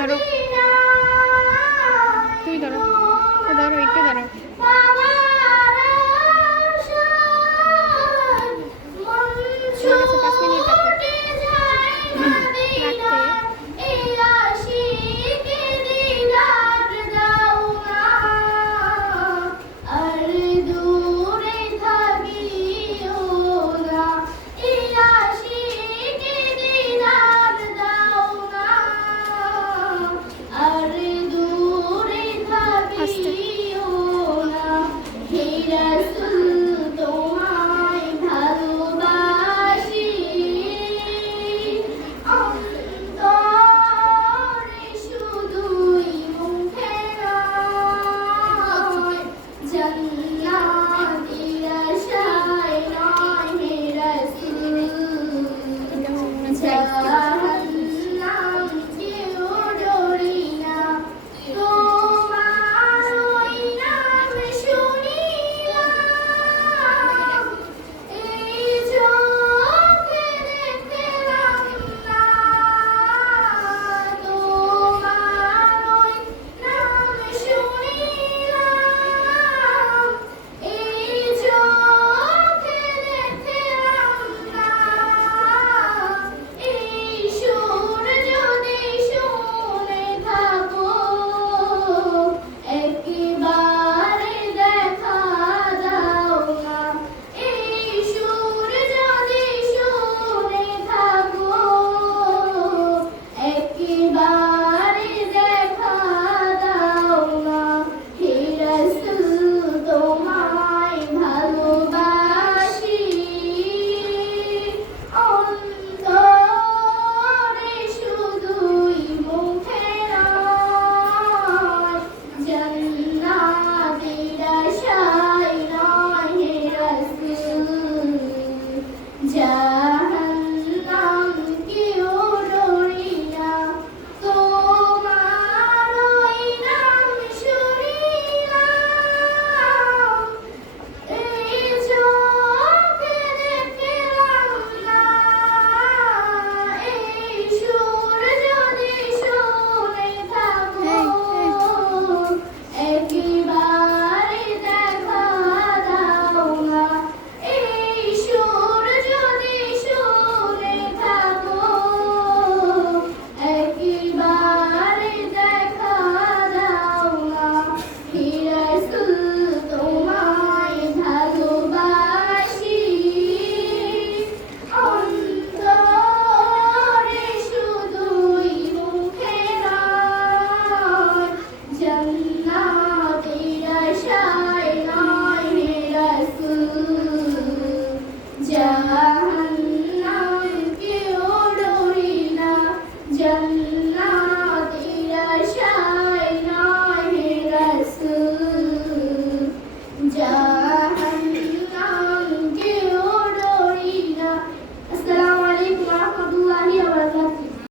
ধরো। তুমি ধরো। ধরো এটা ধরো।